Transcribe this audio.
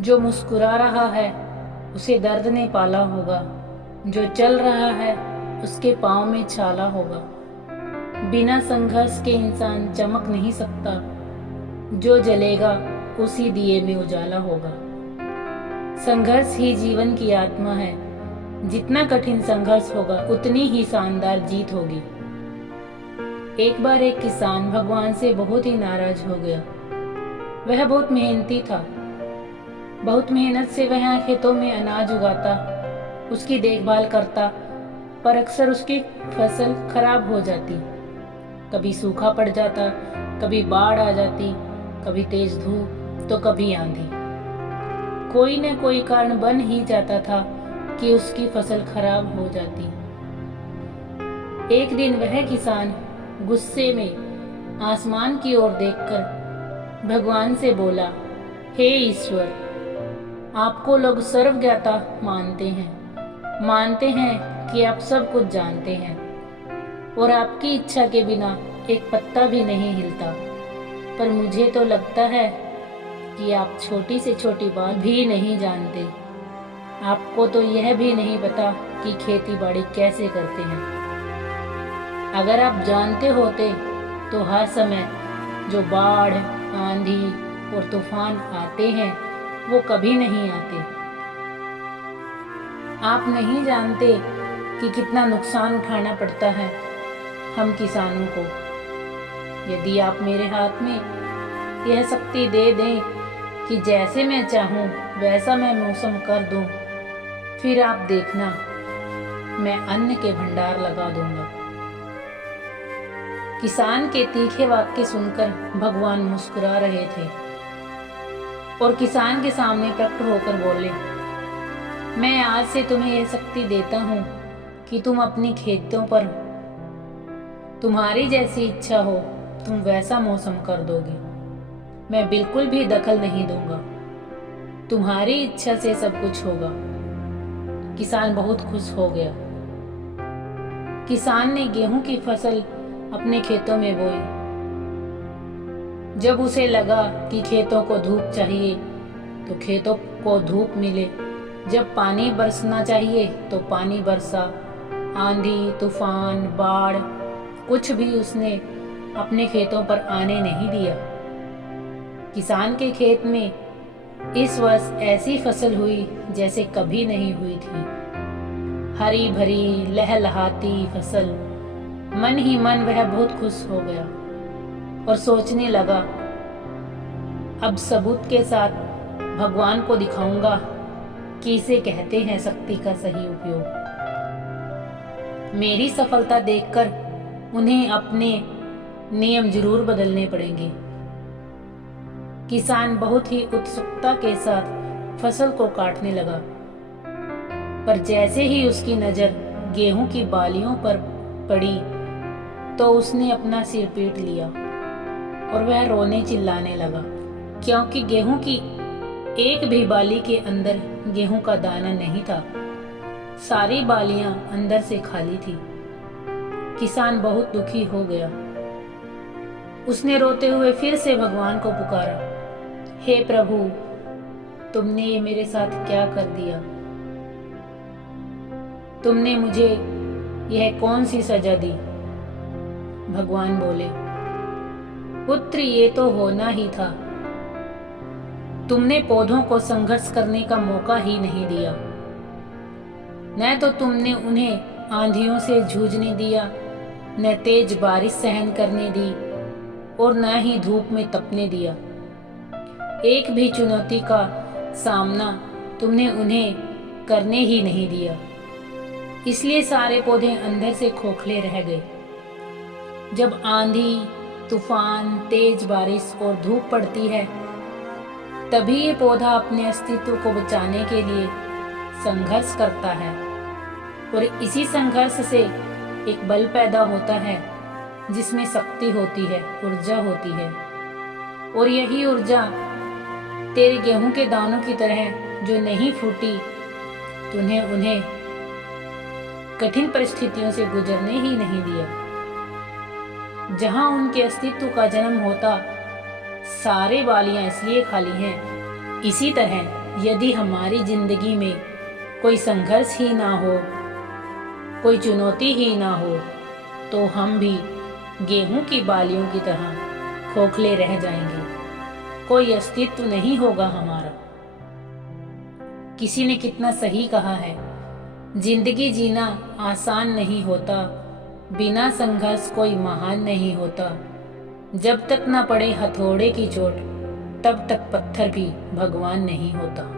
जो मुस्कुरा रहा है उसे दर्द ने पाला होगा, जो चल रहा है उसके पाँव में छाला होगा। बिना संघर्ष के इंसान चमक नहीं सकता, जो जलेगा उसी दिए में उजाला होगा। संघर्ष ही जीवन की आत्मा है, जितना कठिन संघर्ष होगा उतनी ही शानदार जीत होगी। एक बार एक किसान भगवान से बहुत ही नाराज हो गया। वह बहुत मेहनती था, बहुत मेहनत से वह खेतों में अनाज उगाता, उसकी देखभाल करता, पर अक्सर उसकी फसल खराब हो जाती। कभी सूखा पड़ जाता, कभी बाढ़ आ जाती, कभी तेज धूप तो कभी आंधी। कोई न कोई कारण बन ही जाता था कि उसकी फसल खराब हो जाती। एक दिन वह किसान गुस्से में आसमान की ओर देखकर भगवान से बोला, हे ईश्वर, आपको लोग सर्वज्ञाता मानते हैं कि आप सब कुछ जानते हैं और आपकी इच्छा के बिना एक पत्ता भी नहीं हिलता। पर मुझे तो लगता है कि आप छोटी से छोटी बात भी नहीं जानते। आपको तो यह भी नहीं पता कि खेती बाड़ी कैसे करते हैं। अगर आप जानते होते तो हर समय जो बाढ़, आंधी और तूफान आते हैं वो कभी नहीं आते। आप नहीं जानते कि कितना नुकसान उठाना पड़ता है हम किसानों को। यदि आप मेरे हाथ में यह शक्ति दे दें कि जैसे मैं चाहूं वैसा मैं मौसम कर दूं, फिर आप देखना मैं अन्न के भंडार लगा दूंगा। किसान के तीखे वाक्य सुनकर भगवान मुस्कुरा रहे थे और किसान के सामने प्रकट होकर बोले, मैं आज से तुम्हें यह शक्ति देता हूं कि तुम अपनी खेतों पर तुम्हारी जैसी इच्छा हो तुम वैसा मौसम कर दोगे। मैं बिल्कुल भी दखल नहीं दूंगा, तुम्हारी इच्छा से सब कुछ होगा। किसान बहुत खुश हो गया। किसान ने गेहूं की फसल अपने खेतों में बोई। जब उसे लगा कि खेतों को धूप चाहिए तो खेतों को धूप मिले, जब पानी बरसना चाहिए तो पानी बरसा। आंधी, तूफान, बाढ़ कुछ भी उसने अपने खेतों पर आने नहीं दिया। किसान के खेत में इस वर्ष ऐसी फसल हुई जैसे कभी नहीं हुई थी। हरी भरी लहलहाती फसल। मन ही मन वह बहुत खुश हो गया और सोचने लगा, अब सबूत के साथ भगवान को दिखाऊंगा कि इसे कहते हैं शक्ति का सही उपयोग। मेरी सफलता देखकर उन्हें अपने नियम जरूर बदलने पड़ेंगे। किसान बहुत ही उत्सुकता के साथ फसल को काटने लगा, पर जैसे ही उसकी नजर गेहूं की बालियों पर पड़ी तो उसने अपना सिर पीट लिया और वह रोने चिल्लाने लगा, क्योंकि गेहूं की एक भी बाली के अंदर गेहूं का दाना नहीं था। सारी बालियां अंदर से खाली थी। किसान बहुत दुखी हो गया। उसने रोते हुए फिर से भगवान को पुकारा, हे प्रभु, तुमने ये मेरे साथ क्या कर दिया? तुमने मुझे यह कौन सी सजा दी? भगवान बोले, पुत्र, ये तो होना ही था। तुमने पौधों को संघर्ष करने का मौका ही नहीं दिया। न तो तुमने उन्हें आंधियों से जूझने दिया, न तेज बारिश सहन करने दी और न ही धूप में तपने दिया। एक भी चुनौती का सामना तुमने उन्हें करने ही नहीं दिया। इसलिए सारे पौधे अंदर से खोखले रह गए। जब आंधी, तूफान, तेज बारिश और धूप पड़ती है, तभी ये पौधा अपने अस्तित्व को बचाने के लिए संघर्ष करता है और इसी संघर्ष से एक बल पैदा होता है जिसमें शक्ति होती है, ऊर्जा होती है। और यही ऊर्जा तेरे गेहूं के दानों की तरह जो नहीं फूटी, तूने उन्हें कठिन परिस्थितियों से गुजरने ही नहीं दिया। जहां उनके अस्तित्व का जन्म होता, सारे बालियां इसलिए खाली हैं। इसी तरह यदि हमारी जिंदगी में कोई संघर्ष ही ना हो, कोई चुनौती ही ना हो, तो हम भी गेहूं की बालियों की तरह खोखले रह जाएंगे। कोई अस्तित्व नहीं होगा हमारा। किसी ने कितना सही कहा है, जिंदगी जीना आसान नहीं होता, बिना संघर्ष कोई महान नहीं होता। जब तक न पड़े हथौड़े की चोट, तब तक पत्थर भी भगवान नहीं होता।